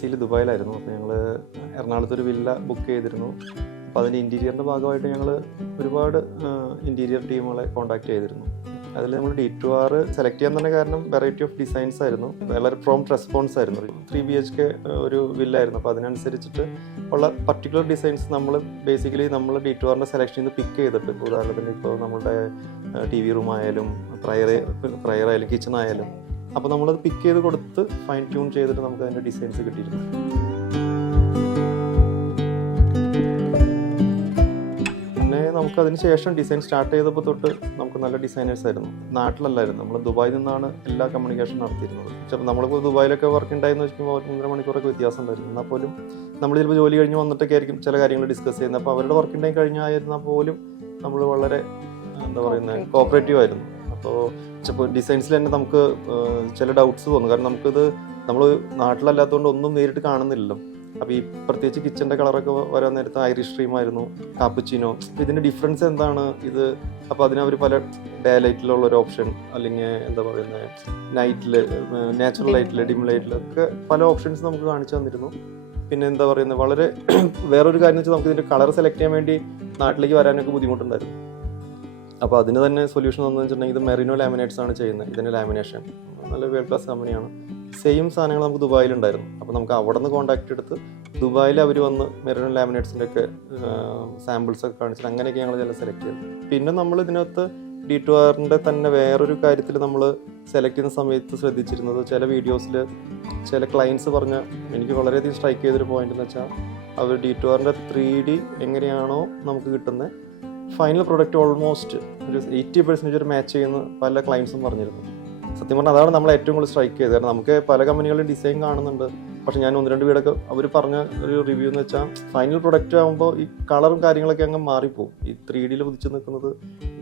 സിയിൽ ദുബായിലായിരുന്നു. അപ്പോൾ ഞങ്ങൾ എറണാകുളത്തൊരു വില്ല ബുക്ക് ചെയ്തിരുന്നു. അപ്പോൾ അതിൻ്റെ ഇൻറ്റീരിയറിൻ്റെ ഭാഗമായിട്ട് ഞങ്ങൾ ഒരുപാട് ഇൻറ്റീരിയർ ടീമുകളെ കോൺടാക്ട് ചെയ്തിരുന്നു. അതിൽ നമ്മൾ D2R സെലക്ട് ചെയ്യാൻ തന്നെ കാരണം വെറൈറ്റി ഓഫ് ഡിസൈൻസ് ആയിരുന്നു. വളരെ പ്രോംപ്റ്റ് റെസ്പോൺസ് ആയിരുന്നു. 3 BHK ഒരു വില്ലായിരുന്നു. അപ്പോൾ അതിനനുസരിച്ചിട്ട് ഉള്ള പർട്ടിക്കുലർ ഡിസൈൻസ് നമ്മൾ ബേസിക്കലി നമ്മൾ D2Rൻ്റെ സെലക്ഷൻ ചെയ്ത് പിക്ക് ചെയ്തിട്ട്, ഉദാഹരണത്തിന് ഇപ്പോൾ നമ്മുടെ TV റൂം ആയാലും പ്രയർ ആയാലും കിച്ചൺ ആയാലും, അപ്പോൾ നമ്മളത് പിക്ക് ചെയ്ത് കൊടുത്ത് ഫൈൻ ട്യൂൺ ചെയ്തിട്ട് നമുക്ക് അതിൻ്റെ ഡിസൈൻസ് കിട്ടിയിരുന്നു. പിന്നെ നമുക്ക് അതിന് ശേഷം ഡിസൈൻ സ്റ്റാർട്ട് ചെയ്തപ്പോൾ തൊട്ട് നമുക്ക് നല്ല ഡിസൈനേഴ്സ് ആയിരുന്നു. നാട്ടിലല്ലായിരുന്നു, നമ്മൾ ദുബായിൽ നിന്നാണ് എല്ലാ കമ്മ്യൂണിക്കേഷൻ നടത്തിയിരുന്നത്. ചിലപ്പോൾ നമ്മളിപ്പോൾ ദുബായിലൊക്കെ വർക്ക് ഉണ്ടായെന്ന് വെക്കുമ്പോൾ 1.5 മണിക്കൂറൊക്കെ വ്യത്യാസം ഉണ്ടായിരുന്നു. എന്നാൽ പോലും നമ്മൾ ചിലപ്പോൾ ജോലി കഴിഞ്ഞ് വന്നിട്ടൊക്കെ ആയിരിക്കും ചില കാര്യങ്ങൾ ഡിസ്കസ് ചെയ്യുന്നത്. അപ്പോൾ അവരുടെ വർക്ക് ഉണ്ടായി കഴിഞ്ഞായിരുന്നാൽ പോലും നമ്മൾ വളരെ എന്താ പറയുന്നത് കോപ്പറേറ്റീവ് ആയിരുന്നു. അപ്പോൾ ചിലപ്പോൾ ഡിസൈൻസിൽ തന്നെ നമുക്ക് ചില ഡൗട്ട്സ് തോന്നും. കാരണം നമുക്കിത് നമ്മൾ നാട്ടിലല്ലാത്തതുകൊണ്ട് ഒന്നും നേരിട്ട് കാണുന്നില്ലല്ലോ. അപ്പോൾ ഈ പ്രത്യേകിച്ച് കിച്ചൻ്റെ കളറൊക്കെ വരാൻ നേരത്ത് ഐറിഷ് സ്ട്രീമായിരുന്നു, കാപ്പുച്ചിനോ. അപ്പോൾ ഇതിൻ്റെ ഡിഫറൻസ് എന്താണ് ഇത്? അപ്പോൾ അതിനവർ പല ഡേ ലൈറ്റിലുള്ള ഒരു ഓപ്ഷൻ, അല്ലെങ്കിൽ എന്താ പറയുന്നത് നൈറ്റിൽ, നാച്ചുറൽ ലൈറ്റിൽ, ഡിം ലൈറ്റിലൊക്കെ പല ഓപ്ഷൻസ് നമുക്ക് കാണിച്ചു തന്നിരുന്നു. പിന്നെ എന്താ പറയുന്നത് വളരെ വേറൊരു കാര്യം വെച്ചാൽ നമുക്ക് ഇതിൻ്റെ കളർ സെലക്ട് ചെയ്യാൻ വേണ്ടി നാട്ടിലേക്ക് വരാനൊക്കെ ബുദ്ധിമുട്ടുണ്ടായിരുന്നു. അപ്പോൾ അതിന് തന്നെ സൊല്യൂഷൻ എന്ന് വെച്ചിട്ടുണ്ടെങ്കിൽ ഇത് മെറിനോ ലാമിനേറ്റ്സ് ആണ് ചെയ്യുന്നത്. ഇതിൻ്റെ ലാമിനേഷൻ നല്ല വേൾഡ് ക്ലാസ് കമ്പനിയാണ്. സെയിം സാധനങ്ങൾ നമുക്ക് ദുബായിലുണ്ടായിരുന്നു. അപ്പോൾ നമുക്ക് അവിടെ നിന്ന് കോൺടാക്ട് എടുത്ത് ദുബായിൽ അവർ വന്ന് മെറിനോ ലാമിനേറ്റ്സിൻ്റെ ഒക്കെ സാമ്പിൾസ് ഒക്കെ കാണിച്ചിട്ട് അങ്ങനെയൊക്കെ ഞങ്ങൾ ചില സെലക്ട് ചെയ്തു. പിന്നെ നമ്മൾ ഇതിനകത്ത് D2Rൻ്റെ തന്നെ വേറൊരു കാര്യത്തിൽ നമ്മൾ സെലക്ട് ചെയ്യുന്ന സമയത്ത് ശ്രദ്ധിച്ചിരുന്നത്, ചില വീഡിയോസിൽ ചില ക്ലയൻസ് പറഞ്ഞ എനിക്ക് വളരെയധികം സ്ട്രൈക്ക് ചെയ്തൊരു പോയിന്റ് എന്ന് വെച്ചാൽ, അവർ D2Rൻ്റെ 3D എങ്ങനെയാണോ നമുക്ക് കിട്ടുന്നത് ഫൈനൽ പ്രൊഡക്റ്റ് ഓൾമോസ്റ്റ് ഒരു 80% ഒരു മാച്ച് ചെയ്യുന്ന പല ക്ലയൻസും പറഞ്ഞിരുന്നു. സത്യം പറഞ്ഞാൽ അതാണ് നമ്മൾ ഏറ്റവും കൂടുതൽ സ്ട്രൈക്ക് ചെയ്തത്. കാരണം നമുക്ക് പല കമ്പനികളുടെ ഡിസൈൻ കാണുന്നുണ്ട്, പക്ഷെ ഞാൻ 1-2 വീടൊക്കെ അവർ പറഞ്ഞ ഒരു റിവ്യൂ എന്ന് വെച്ചാൽ ഫൈനൽ പ്രൊഡക്റ്റ് ആകുമ്പോൾ ഈ കളറും കാര്യങ്ങളൊക്കെ അങ്ങ് മാറിപ്പോവും. ഈ 3Dയിൽ കുതിച്ച് നിൽക്കുന്നത്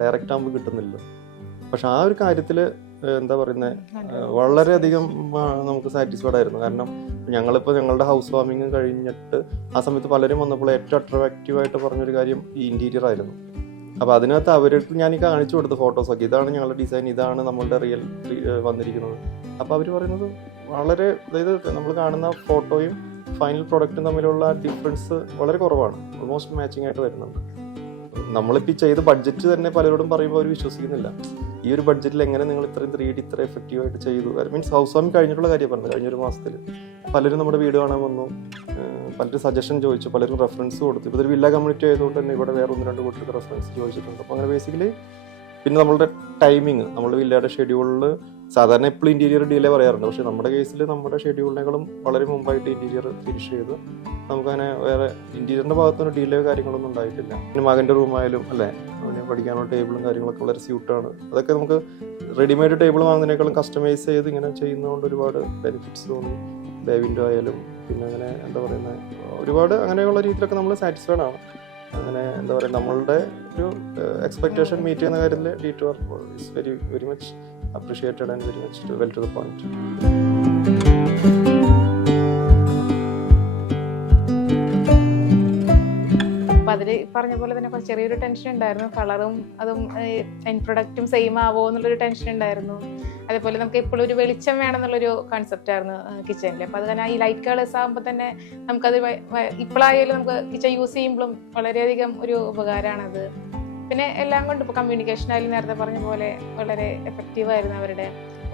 ഡയറക്റ്റ് ആകുമ്പോൾ കിട്ടുന്നില്ല. പക്ഷെ ആ ഒരു കാര്യത്തിൽ എന്താ പറയുന്നത് വളരെയധികം നമുക്ക് സാറ്റിസ്ഫൈഡ് ആയിരുന്നു. കാരണം ഞങ്ങളിപ്പോൾ ഞങ്ങളുടെ ഹൗസ് വാമിങ് കഴിഞ്ഞിട്ട് ആ സമയത്ത് പലരും വന്നപ്പോൾ ഏറ്റവും അട്രാക്റ്റീവായിട്ട് പറഞ്ഞൊരു കാര്യം ഈ ഇൻറ്റീരിയർ ആയിരുന്നു. അപ്പോൾ അതിനകത്ത് അവർക്ക് ഞാൻ കാണിച്ചു കൊടുത്ത ഫോട്ടോസൊക്കെ, ഇതാണ് ഞങ്ങളുടെ ഡിസൈൻ, ഇതാണ് നമ്മളുടെ റിയൽ വന്നിരിക്കുന്നത്. അപ്പോൾ അവർ പറയുന്നത് വളരെ, അതായത് നമ്മൾ കാണുന്ന ഫോട്ടോയും ഫൈനൽ പ്രൊഡക്റ്റും തമ്മിലുള്ള ഡിഫറൻസ് വളരെ കുറവാണ്, ഓൾമോസ്റ്റ് മാച്ചിങ് ആയിട്ട് വരുന്നുണ്ട്. നമ്മളിപ്പോൾ ചെയ്ത ബഡ്ജറ്റ് തന്നെ പലരോടും പറയുമ്പോൾ അവർ വിശ്വസിക്കുന്നില്ല. ഈ ഒരു ബഡ്ജറ്റിൽ എങ്ങനെ നിങ്ങൾ ഇത്രയും 3D ഇത്ര എഫക്റ്റീവായിട്ട് ചെയ്തു? മീൻസ് ഹൗസ് വാമിങ് കഴിഞ്ഞിട്ടുള്ള കാര്യം പറഞ്ഞത്. കഴിഞ്ഞൊരു മാസത്തിൽ പലരും നമ്മുടെ വീട് കാണാൻ വന്നു, പലരും സജഷൻ ചോദിച്ചു, പലരും റെഫറൻസ് കൊടുത്തു. ഇപ്പോൾ ഒരു വില്ല കമ്മ്യൂണിറ്റി ആയതുകൊണ്ട് തന്നെ ഇവിടെ വേറെ 1-2 കൂട്ടർക്ക് റെഫറൻസ് ചോദിച്ചിട്ടുണ്ട്. അപ്പോൾ അങ്ങനെ ബേസിക്കലി പിന്നെ നമ്മളുടെ ടൈമിങ്, നമ്മുടെ വില്ലയുടെ ഷെഡ്യൂളിൽ സാധാരണ എപ്പോഴും ഇൻറ്റീരിയർ ഡിലേ പറയാറുണ്ട്. പക്ഷേ നമ്മുടെ കേസിൽ നമ്മുടെ ഷെഡ്യൂളിനേക്കാളും വളരെ മുമ്പായിട്ട് ഇൻറ്റീരിയർ ഫിനിഷ് ചെയ്ത് നമുക്കങ്ങനെ വേറെ ഇൻറ്റീരിയറിൻ്റെ ഭാഗത്തൊന്നും ഡിലേ കാര്യങ്ങളൊന്നും ഉണ്ടായിട്ടില്ല. പിന്നെ മകൻ്റെ റൂമായാലും അല്ലേ, അവന് പഠിക്കാനുള്ള ടേബിളും കാര്യങ്ങളൊക്കെ വളരെ സ്യൂട്ടാണ്. അതൊക്കെ നമുക്ക് റെഡിമെയ്ഡ് ടേബിൾ വാങ്ങുന്നതിനേക്കാളും കസ്റ്റമൈസ് ചെയ്ത് ഇങ്ങനെ ചെയ്യുന്നതുകൊണ്ട് ഒരുപാട് ബെനിഫിറ്റ്സ് തോന്നി. ബേ വിൻഡോ ആയാലും പിന്നെ അങ്ങനെ എന്താ പറയുന്നത് ഒരുപാട് അങ്ങനെയുള്ള രീതിയിലൊക്കെ നമ്മൾ സാറ്റിസ്ഫൈഡ് ആണ്. അങ്ങനെ എന്താ പറയുക, നമ്മളുടെ ഒരു എക്സ്പെക്ടേഷൻ മീറ്റ് ചെയ്യുന്ന കാര്യത്തിൽ D2R is very much appreciated and very much well to the point. അപ്പം അതിൽ പറഞ്ഞ പോലെ തന്നെ ചെറിയൊരു ടെൻഷൻ ഉണ്ടായിരുന്നു. കളറും അതും എൻഡ് പ്രൊഡക്റ്റും സെയിം ആവോ എന്നുള്ളൊരു ടെൻഷൻ ഉണ്ടായിരുന്നു. അതേപോലെ നമുക്ക് എപ്പോഴും ഒരു വെളിച്ചം വേണമെന്നുള്ളൊരു കൺസെപ്റ്റ് ആയിരുന്നു കിച്ചണിൽ. അപ്പോൾ അത് കാരണം ഈ ലൈറ്റ് കളേഴ്സ് ആകുമ്പോൾ തന്നെ നമുക്കത് ഇപ്പോഴായാലും നമുക്ക് കിച്ചൺ യൂസ് ചെയ്യുമ്പോഴും വളരെയധികം ഒരു ഉപകാരമാണത്. പിന്നെ എല്ലാം കൊണ്ട് ഇപ്പോൾ കമ്മ്യൂണിക്കേഷൻ ആയാലും നേരത്തെ പറഞ്ഞ പോലെ വളരെ എഫക്റ്റീവായിരുന്നു അവരുടെ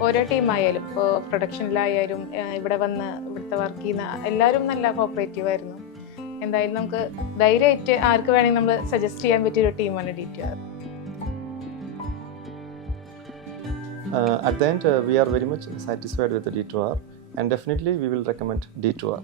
ഓരോ ടീമായാലും. ഇപ്പോൾ പ്രൊഡക്ഷനിലായാലും ഇവിടെ വന്ന് ഇവിടുത്തെ വർക്ക് ചെയ്യുന്ന എല്ലാവരും നല്ല കോപ്പറേറ്റീവായിരുന്നു. എന്തായാലും നമുക്ക് ധൈര്യമായിട്ട് ആർക്ക് വേണമെങ്കിൽ നമ്മൾ സജസ്റ്റ് ചെയ്യാൻ പറ്റിയൊരു ടീമാണ് D2R. At the end, we are very much satisfied with the D2R and definitely we will recommend D2R.